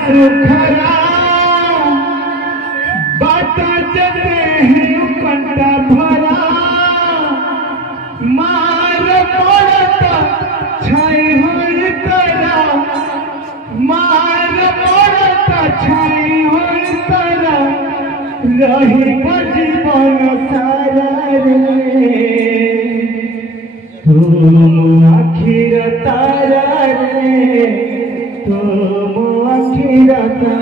सुखरा बाटा जते हैं कंटा भरा मार पड़ता छाई हुई तरा मार पड़ता छाई हुई तरा रही जीवन सारा रे तुम आखिर तारा रे तुम आखिर तारा